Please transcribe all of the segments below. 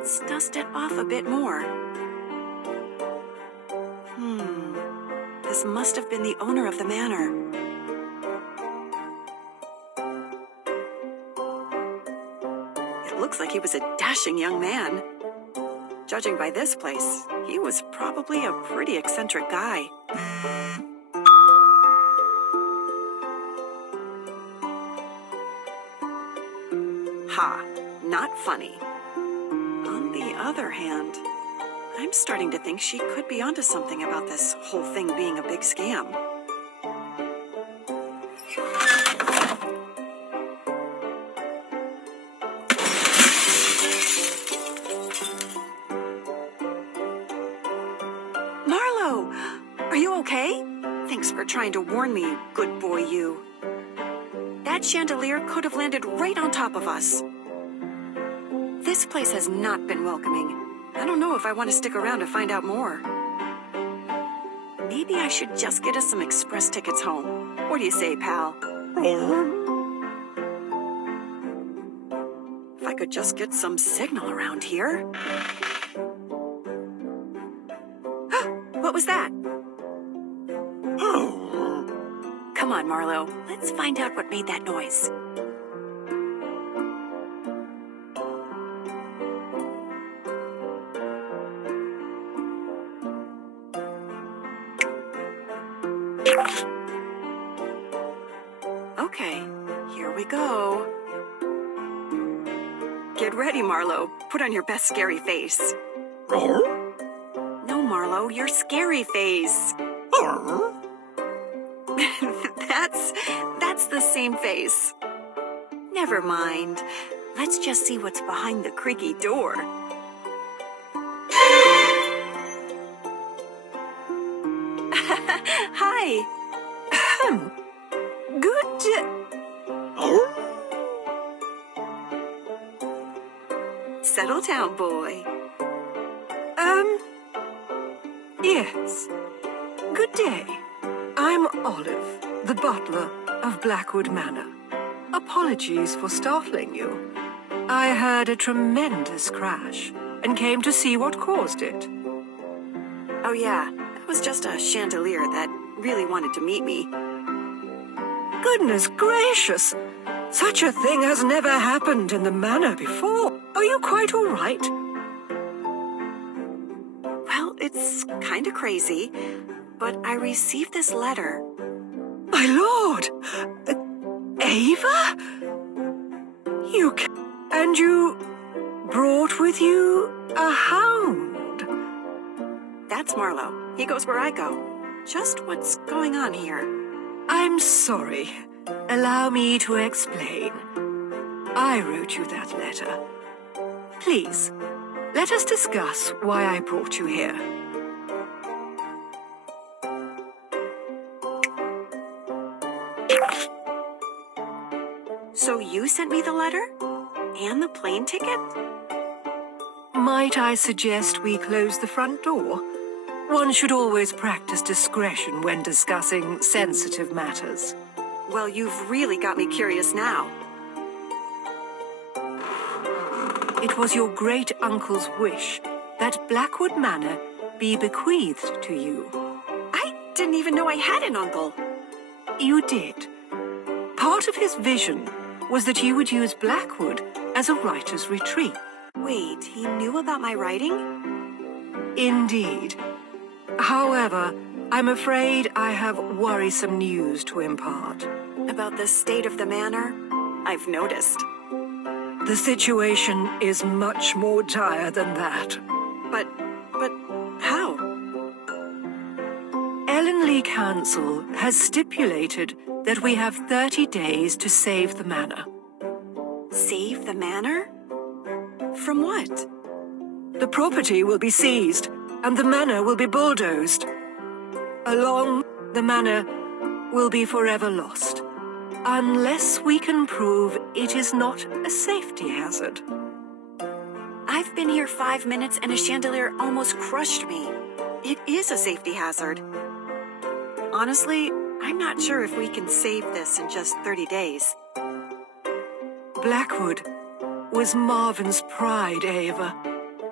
Let's dust it off a bit more. This must have been the owner of the manor. It looks like he was a dashing young man. Judging by this place, he was probably a pretty eccentric guy. Ha, not funny. On the other hand, I'm starting to think she could be onto something about this whole thing being a big scam. Marlo, are you okay? Thanks for trying to warn me, good boy you. That chandelier could have landed right on top of us. This place has not been welcoming. I don't know if I want to stick around to find out more. Maybe I should just get us some express tickets home. What do you say, pal? If I could just get some signal around here. What was that? Come on, Marlo. Let's find out what made that noise. Okay, here we go. Get ready, Marlo. Put on your best scary face. No, Marlo, your scary face. That's the same face. Never mind. Let's just see what's behind the creaky door. Hi. Good. Settle down, boy. Yes. Good day. I'm Olive, the butler of Blackwood Manor. Apologies for startling you. I heard a tremendous crash and came to see what caused it. Oh yeah, that was just a chandelier that really wanted to meet me. Goodness gracious! Such a thing has never happened in the manor before. Are you quite all right? Well, it's kind of crazy, but I received this letter. My lord! Ava? And you brought with you a hound? That's Marlo. He goes where I go. Just what's going on here? I'm sorry. Allow me to explain. I wrote you that letter. Please, let us discuss why I brought you here. So you sent me the letter? And the plane ticket? Might I suggest we close the front door? One should always practice discretion when discussing sensitive matters. Well, you've really got me curious now. It was your great-uncle's wish that Blackwood Manor be bequeathed to you. I didn't even know I had an uncle. You did. Part of his vision was that you would use Blackwood as a writer's retreat. Wait, he knew about my writing? Indeed. However, I'm afraid I have worrisome news to impart. About the state of the manor? I've noticed. The situation is much more dire than that. But how? Ellenley Council has stipulated that we have 30 days to save the manor. Save the manor? From what? The property will be seized, and the manor will be bulldozed. Along, the manor will be forever lost, unless we can prove it is not a safety hazard. I've been here 5 minutes and a chandelier almost crushed me. It is a safety hazard. Honestly, I'm not sure if we can save this in just 30 days. Blackwood was Marvin's pride, Ava.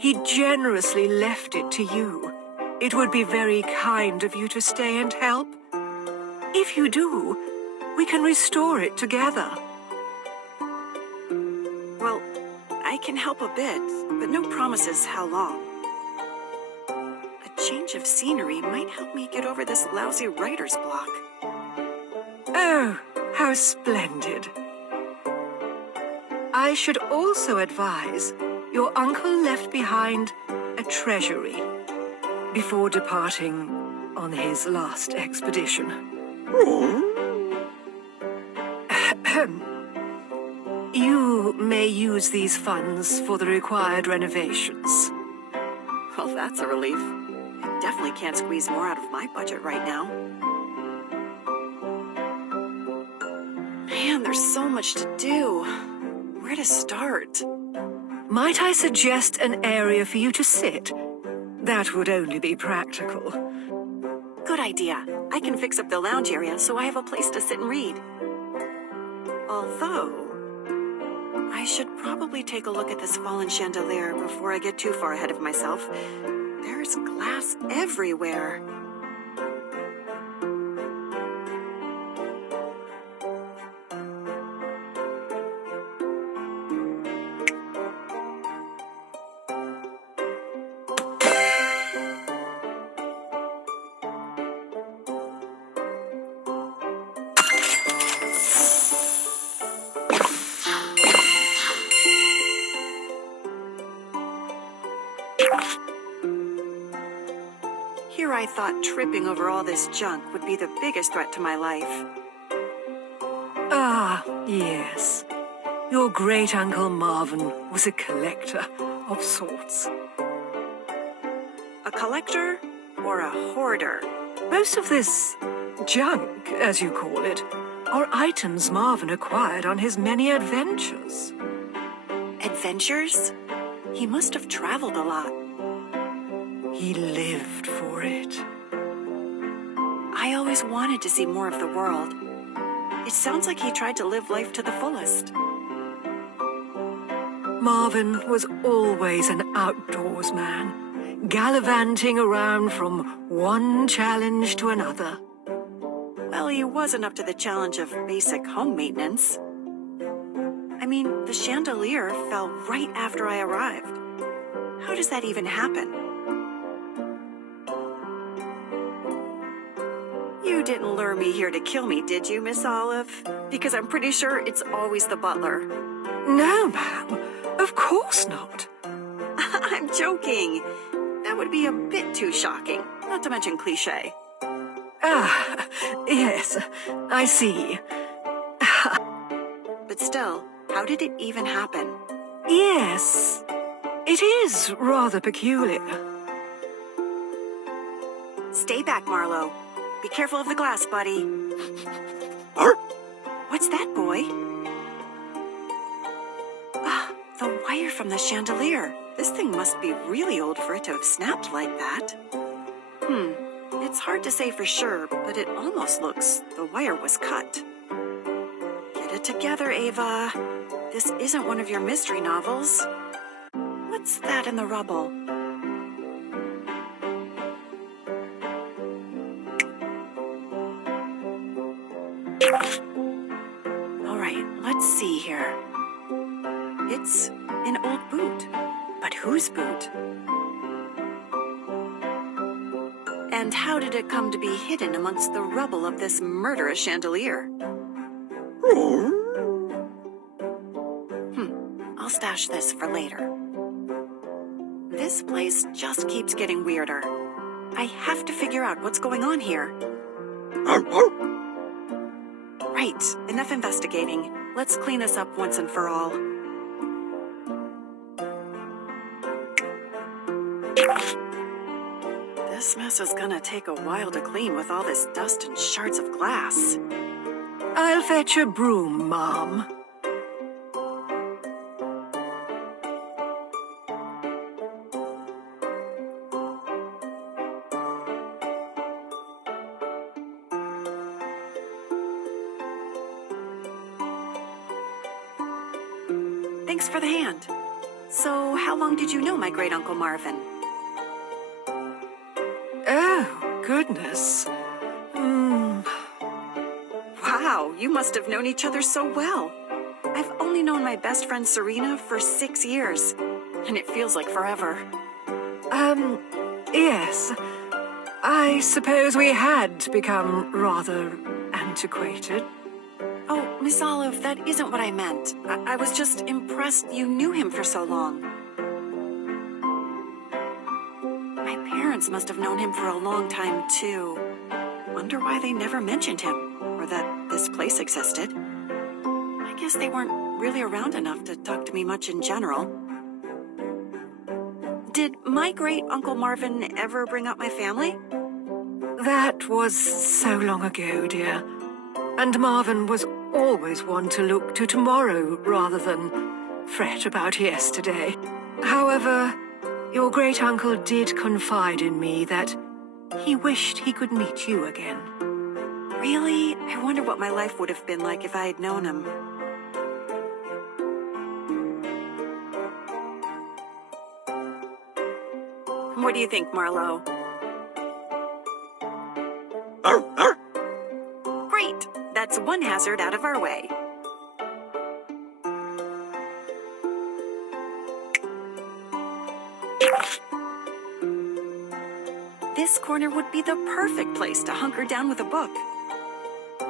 He generously left it to you. It would be very kind of you to stay and help. If you do, we can restore it together. Well, I can help a bit, but no promises how long. A change of scenery might help me get over this lousy writer's block. Oh, how splendid. I should also advise your uncle left behind a treasury before departing on his last expedition. You may use these funds for the required renovations. Well, that's a relief. I definitely can't squeeze more out of my budget right now. Man, there's so much to do. Where to start? Might I suggest an area for you to sit? That would only be practical. Good idea. I can fix up the lounge area so I have a place to sit and read. Although, I should probably take a look at this fallen chandelier before I get too far ahead of myself. There's glass everywhere. Here I thought tripping over all this junk would be the biggest threat to my life. Ah, yes. Your great-uncle Marvin was a collector of sorts. A collector or a hoarder? Most of this junk, as you call it, are items Marvin acquired on his many adventures. Adventures? He must have traveled a lot. He lived for it. I always wanted to see more of the world. It sounds like he tried to live life to the fullest. Marvin was always an outdoors man, gallivanting around from one challenge to another. Well, he wasn't up to the challenge of basic home maintenance. I mean, the chandelier fell right after I arrived. How does that even happen? You didn't lure me here to kill me, did you, Miss Olive? Because I'm pretty sure it's always the butler. No, ma'am. Of course not. I'm joking. That would be a bit too shocking, not to mention cliché. Ah, yes, I see. But still, how did it even happen? Yes, it is rather peculiar. Stay back, Marlowe. Be careful of the glass, buddy. What's that, boy? Ah, the wire from the chandelier. This thing must be really old for it to have snapped like that. It's hard to say for sure, but it almost looks the wire was cut. Get it together, Ava. This isn't one of your mystery novels. What's that in the rubble? All right, let's see here. It's an old boot. But whose boot? And how did it come to be hidden amongst the rubble of this murderous chandelier? I'll stash this for later. This place just keeps getting weirder. I have to figure out what's going on here. Right, enough investigating. Let's clean this up once and for all. This mess is gonna take a while to clean with all this dust and shards of glass. I'll fetch a broom, Mom. Thanks for the hand. So, how long did you know my great-uncle Marvin? Oh, goodness. Wow, you must have known each other so well. I've only known my best friend Serena for 6 years, and it feels like forever. Yes. I suppose we had become rather antiquated. Oh, Miss Olive, that isn't what I meant. I was just impressed you knew him for so long. My parents must have known him for a long time, too. Wonder why they never mentioned him, or that this place existed. I guess they weren't really around enough to talk to me much in general. Did my great-uncle Marvin ever bring up my family? That was so long ago, dear. And Marvin was always one to look to tomorrow rather than fret about yesterday. However, your great-uncle did confide in me that he wished he could meet you again. Really? I wonder what my life would have been like if I had known him. What do you think, Marlowe? Great! That's one hazard out of our way. This corner would be the perfect place to hunker down with a book.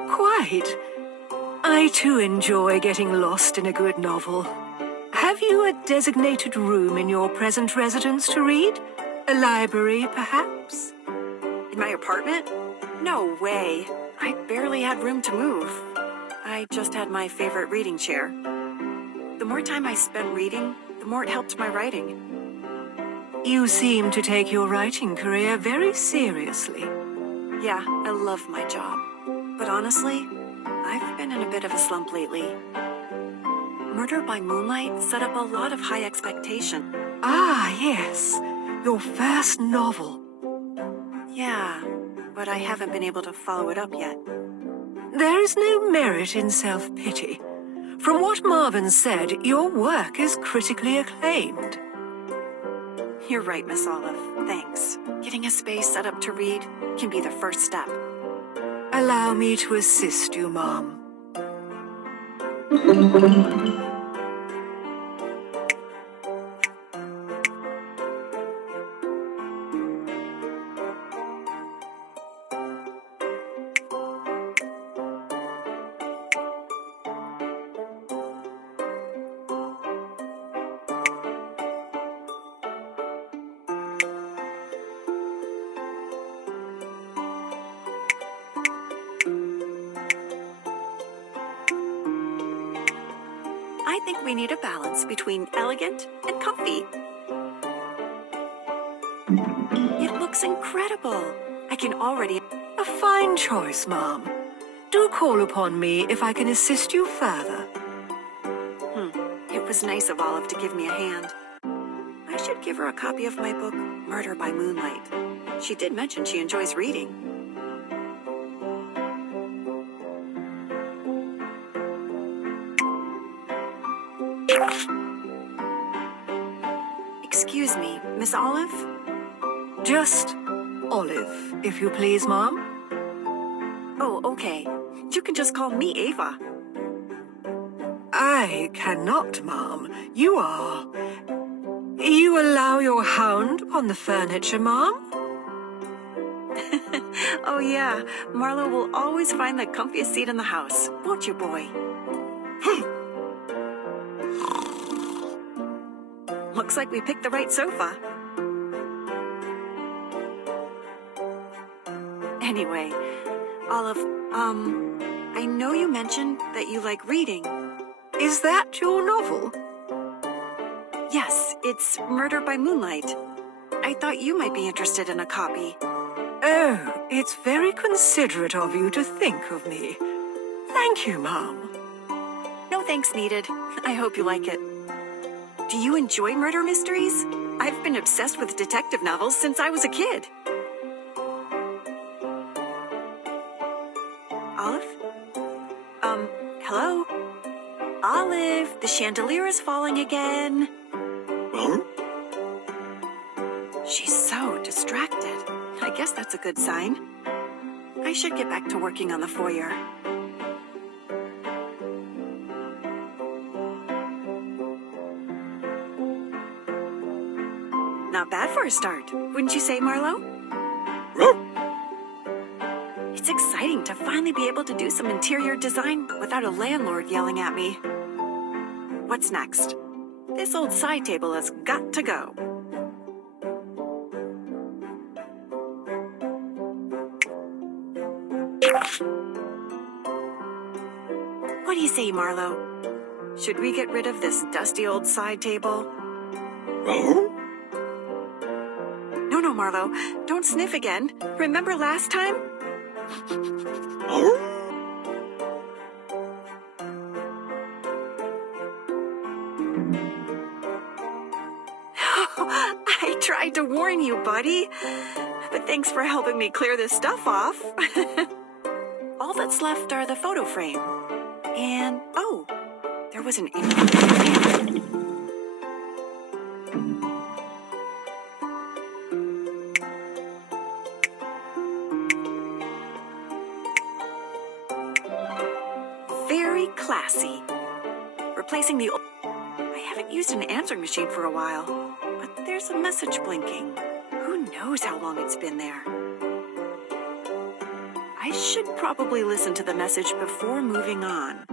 Quite. I too enjoy getting lost in a good novel. Have you a designated room in your present residence to read? A library, perhaps? In my apartment? No way. I barely had room to move. I just had my favorite reading chair. The more time I spent reading, the more it helped my writing. You seem to take your writing career very seriously. Yeah, I love my job. But honestly, I've been in a bit of a slump lately. Murder by Moonlight set up a lot of high expectation. Ah, yes. Your first novel. Yeah, but I haven't been able to follow it up yet. There is no merit in self-pity. From what Marvin said, your work is critically acclaimed. You're right, Miss Olive. Thanks. Getting a space set up to read can be the first step. Allow me to assist you, Mom. I think we need a balance between elegant and comfy. It looks incredible. I can already... A fine choice, Mom. Do call upon me if I can assist you further. It was nice of Olive to give me a hand. I should give her a copy of my book, Murder by Moonlight. She did mention she enjoys reading. Excuse me, Miss Olive? Just Olive, if you please, Mom. Oh, okay. You can just call me Ava. I cannot, Mom. You allow your hound upon the furniture, Mom? Oh, yeah. Marlo will always find the comfiest seat in the house, won't you, boy? Looks like we picked the right sofa. Anyway, Olive, I know you mentioned that you like reading. Is that your novel? Yes, it's Murder by Moonlight. I thought you might be interested in a copy. Oh, it's very considerate of you to think of me. Thank you, Mom. No thanks needed. I hope you like it. Do you enjoy murder mysteries? I've been obsessed with detective novels since I was a kid. Olive? Hello? Olive, the chandelier is falling again. She's so distracted. I guess that's a good sign. I should get back to working on the foyer. Not bad for a start, wouldn't you say, Marlo? It's exciting to finally be able to do some interior design without a landlord yelling at me. What's next? This old side table has got to go. What do you say, Marlo? Should we get rid of this dusty old side table? No, Marlo. Don't sniff again. Remember last time? I tried to warn you, buddy. But thanks for helping me clear this stuff off. All that's left are the photo frame. And, oh, there was an invitation. Very classy. Replacing the old... I haven't used an answering machine for a while, but there's a message blinking. Who knows how long it's been there? I should probably listen to the message before moving on.